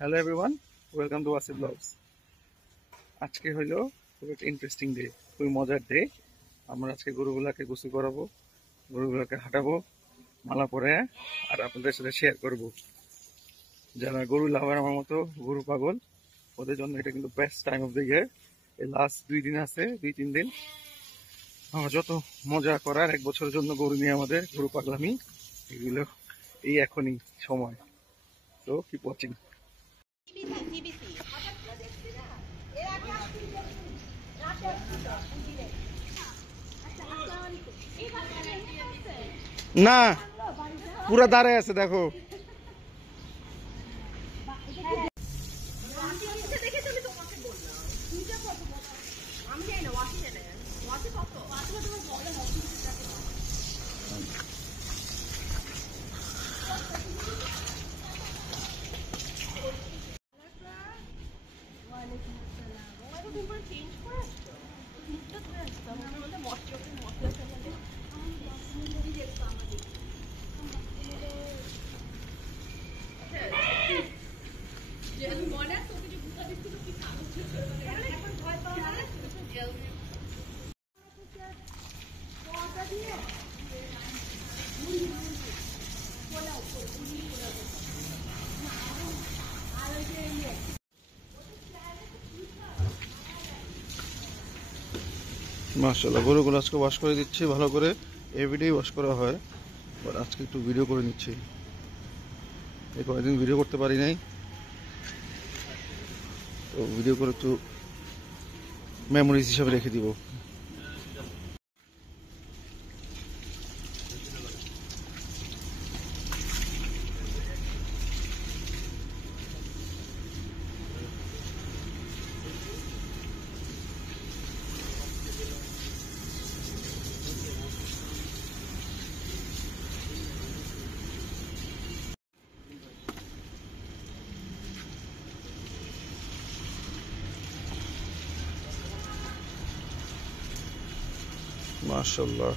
Hello everyone, welcome to Wasi blogs. আজকে হইলো খুব একটা ইন্টারেস্টিং ডে, খুবই মজার ডে। আমরা আজকে গরুগুলাকে গোসল করাবো, গরুগুলাকে হাঁটাবো মালা পরে, আর আপনাদের সাথে শেয়ার করব। যারা গরু লাভার আমার মতো গরু পাগল, ওদের জন্য এটা কিন্তু best time of the year. এই লাস্ট 2 দিন আছে, 2-3 দিন আমরা যত মজা করার, 1 বছরের জন্য গরু নিয়ে আমাদের গরু পাগলামি, এগুলো এই এখনই সময়। তো কিপ ওয়াচিং। না, পুরা দাঁড়ায় আছে দেখো। মাশাআল্লাহ, গরুগুলো আজকে ওয়াশ করে দিচ্ছি ভালো করে। এভরিডে ওয়াশ করা হয়, বাট আজকে একটু ভিডিও করে নিচ্ছি। এই কয়েকদিন ভিডিও করতে পারি নাই, তো ভিডিও করে একটু মেমোরিজ হিসাবে রেখে দিব। মাশাআল্লাহ,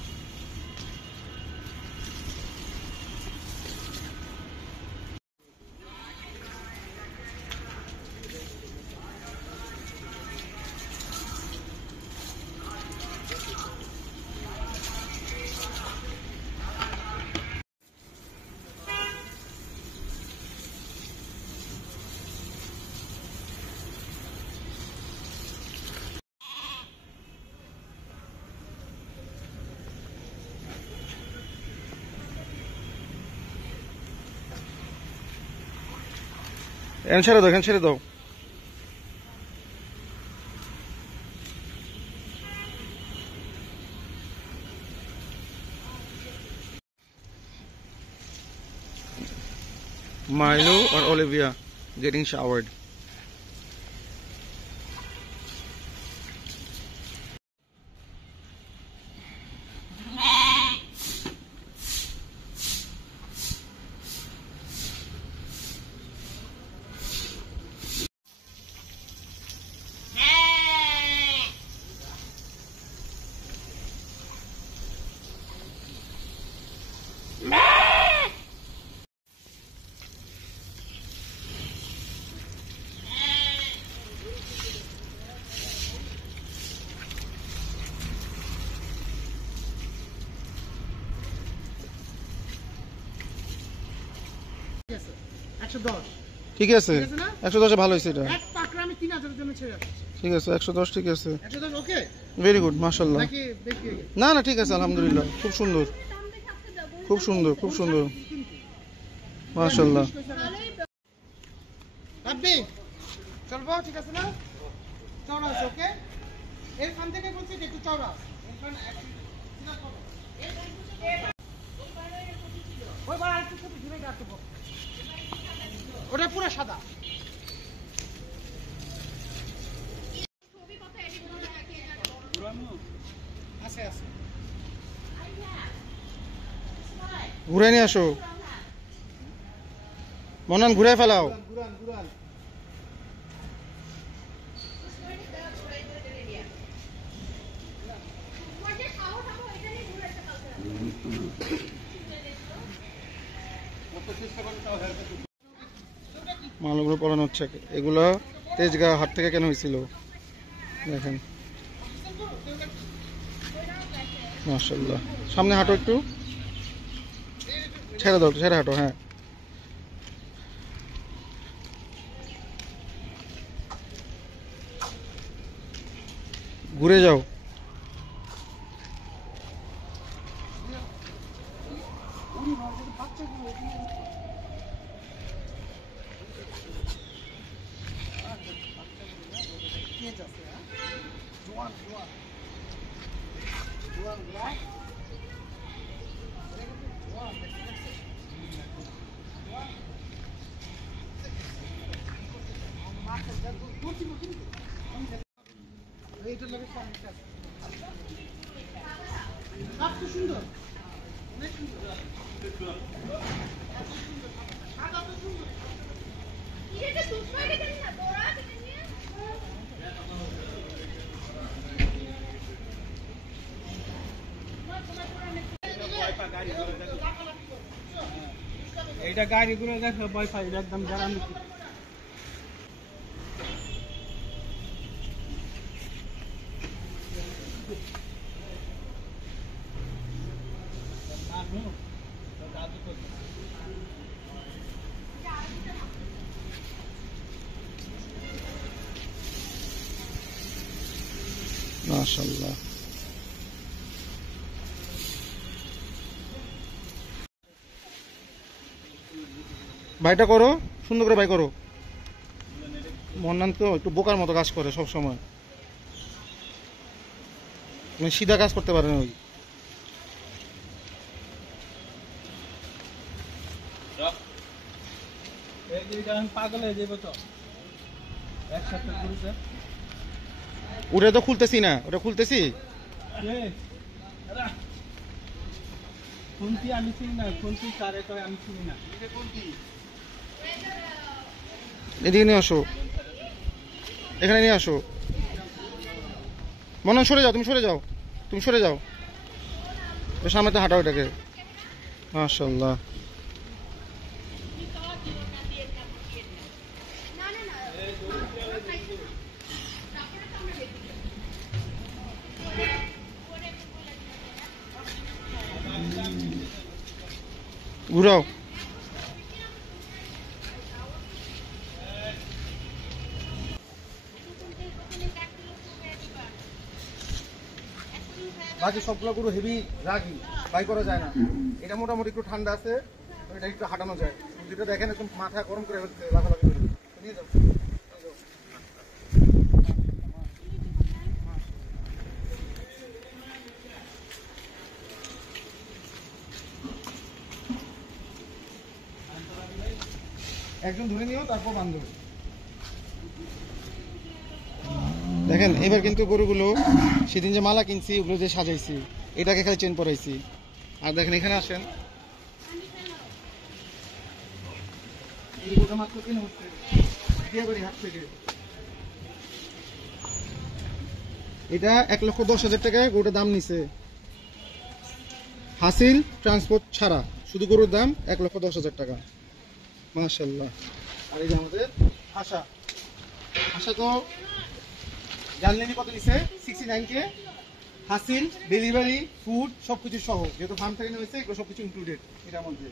এখানে ছেড়ে দাও, এখানে ছেড়ে দাও। Milo or Olivia getting showered. ঠিক আছে, 110 ভালো হয়েছে এটা। এক পাকড়া আমি 3000 এর জন্য ছেড়ে আসছি। ঠিক আছে, 110 ঠিক আছে। 110 ওকে, ভেরি গুড, মাশাআল্লাহ। নাকি বেশি? না না, ঠিক আছে, আলহামদুলিল্লাহ, খুব সুন্দর, খুব সুন্দর, খুব সুন্দর, মাশাআল্লাহ। আপনি চলবো, ঠিক আছে না? চওড়া আছে, ওকে। এর খান থেকে বলছি একটু চওড়া, এখানে না করো। ওই বার আরেকটু ছোট ঘুরে কাটবো, ওটা পুরো সাদা। ঘুরে নিয়ে আসো, মনান ঘুরে ফেলাও। চেষ্টা করতে মালগুলো পড়ানো হচ্ছে। এগুলো তেজগাঁ হাট থেকে কেন হয়েছিল দেখেন, মাশাআল্লাহ। সামনে হাঁটো, একটু ছেড়ে দাও, ছেড়ে হাঁটো। হ্যাঁ, ঘুরে যাও। এইটা গাড়ি করে দেখো ওয়াইফাই একদম গ্যারান্টি। মাশাআল্লাহ। ভাইটা করো, সুন্দর করে ভাই করো। মন্নান তো একটু বোকার মতো কাজ করে সব সময়, মানে সিধা কাজ করতে পারে না ওই। পাগল হয়ে যাবো তো একসাথে গ্রুপে। ওটা তো খুলতেছি না, ওটা খুলতেছি। কোনটি আমি চিনি না, কোনটি কারে কয় আমি চিনি না। এদিকে নিয়ে আসো, এখানে নিয়ে আসো। মন্নান সরে যাও, তুমি সরে যাও, তুমি সরে যাও। সামনে তো হাঁটাও এটাকে। মাশাআল্লাহ। ঘুরাও। বাকি সবগুলো পুরো হেভি রাগি, বাই করা যায় না। এটা মোটামুটি একটু ঠান্ডা আছে, এটা একটু হাঁটানো যায়। যেটা দেখেন একদম মাথা গরম করে ফেলছে, লাফালাফি করে। নিয়ে যাও, নিয়ে যাও। একজন ধরে নিও, তারপর বান্ধব। দেখেন এবার কিন্তু গরুগুলো সেদিন যে মালা কিনছি ওগুলো যে সাজাইছি, এটাকে খালি চেন পরাইছি। আর দেখেন এখানে আসেন, মাত্র কিনে হচ্ছে বিয়েবাড়ি হাট থেকে। এটা 1,10,000 টাকা গরুটার দাম নিছে, হাসিল ট্রান্সপোর্ট ছাড়া। শুধু গরুর দাম 1,10,000 টাকা। মাশাআল্লাহ। আর এই যে আমাদের হাসা, হাসা তো জানলেনি কত নিছে, 69K। হাসিল, ডেলিভারি, ফুড সবকিছু সহ, যেহেতু ফার্ম থেকে নিয়েছে এগুলো সবকিছু ইনক্লুডেড এটার মধ্যে।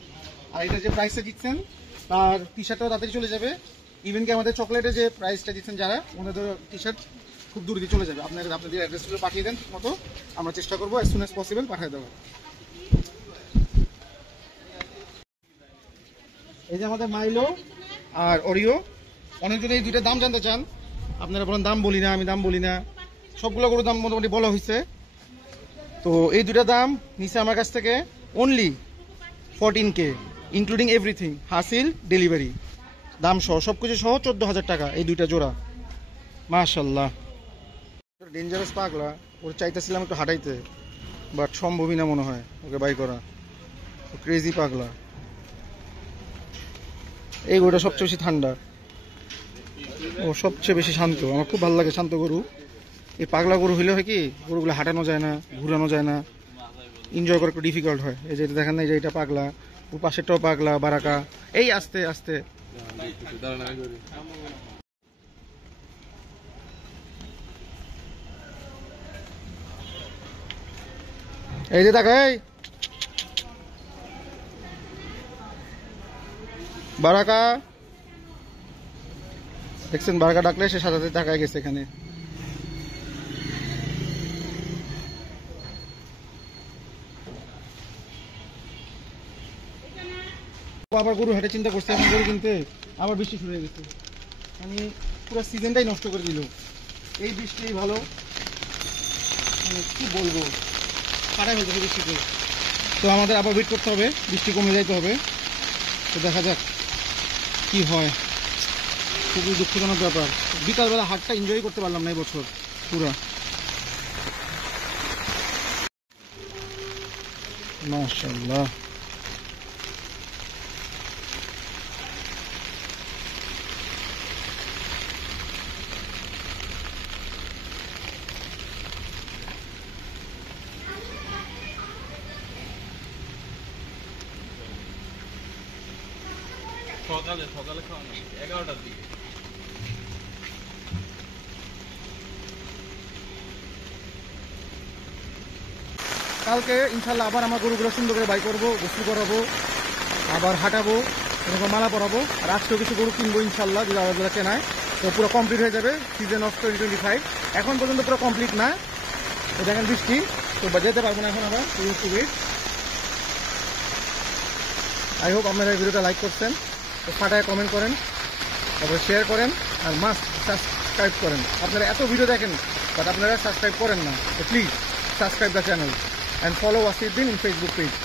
আর এটা যে প্রাইসটা দিচ্ছেন তার টি শার্টটাও তাড়াতাড়ি চলে যাবে। ইভেন কি আমাদের চকলেটের যে প্রাইসটা দিচ্ছেন যারা, ওনাদের টি শার্ট খুব দূর দিয়ে চলে যাবে। আপনাদের অ্যাড্রেসগুলো পাঠিয়ে দেন ঠিক মতো, আমরা চেষ্টা করবো অ্যাজ সুন অ্যাজ পসিবল পাঠিয়ে দেওয়ার। এই যে আমাদের মাইলো আর ওরিও, অনেকজন এই দুইটা দাম জানতে চান। আপনারা বলেন দাম বলি না, আমি দাম বলি না। সবগুলো গরুর দাম মোটামুটি বলা হয়েছে। তো এই দুইটা দাম নিচে আমার কাছ থেকে অনলি 14K, ইনক্লুডিং এভরিথিং, হাসিল, ডেলিভারি, দাম সহ সবকিছু সহ 14,000 টাকা এই দুইটা জোড়া। মাশাআল্লাহ। ডেঞ্জারাস পাগলা, ওর চাইতেছিলাম একটু হাঁটাইতে, বাট সম্ভবই না মনে হয় ওকে বাই করা। ক্রেজি পাগলা। এই গরুটা সবচেয়ে বেশি ঠান্ডা, ও সবচেয়ে বেশি শান্ত। আমার খুব ভালো লাগে শান্ত গরু। এই পাগলা গরু হইলে হয় কি, গরুগুলো হাঁটানো যায় না, ঘুরানো যায় না, এনজয় করা একটু ডিফিকাল্ট হয়। এই যে দেখেন না, এই যে এটা পাগলা, ও পাশেরটাও পাগলা, বারাকা। এই আস্তে আস্তে এই যে তাকাই বারাকা দেখছেন, বারাকা ডাকলে সে সাথে সাথে তাকায় গেছে এখানে। আবার গরু হাটে চিন্তা করছে এখন গরু কিনতে, আবার বৃষ্টি শুরু হয়ে গেছে, মানে পুরো সিজনটাই নষ্ট করে দিল। এই বৃষ্টি ভালো, মানে কি বলবো, কাটাই হয়ে যাবে বৃষ্টিতে। তো আমাদের আবার ওয়েট করতে হবে, বৃষ্টি কমে যাইতে হবে। তো দেখা যাক কি হয়। খুবই দুঃখজনক ব্যাপার, বিকালবেলা হাটটা এনজয় করতে পারলাম না এবছর পুরা। মাশাআল্লাহ, সকালে খাওয়ানো 11টার দিকে। কালকে ইনশাল্লাহ আবার আমার গরুগুলো সুন্দর করে বাই করবো, গোসল করাবো, আবার হাঁটাবো, এরকম মালা পরাবো। আর আজকেও কিছু গরু কিনবো ইনশাল্লাহ, যদি আবার কেনায়। তো পুরো কমপ্লিট হয়ে যাবে সিজন অফ 2025। এখন পর্যন্ত পুরো কমপ্লিট না, তো দেখেন বৃষ্টি, তো যেতে পারবো না এখন আবার। আই হোপ আপনারা এই ভিডিওটা লাইক করছেন, তো ফাটায় কমেন্ট করেন, তারপরে শেয়ার করেন, আর মাস্ট সাবস্ক্রাইব করেন। আপনারা এত ভিডিও দেখেন বাট আপনারা সাবস্ক্রাইব করেন না, তো please subscribe the channel and follow Wasif Din in Facebook page.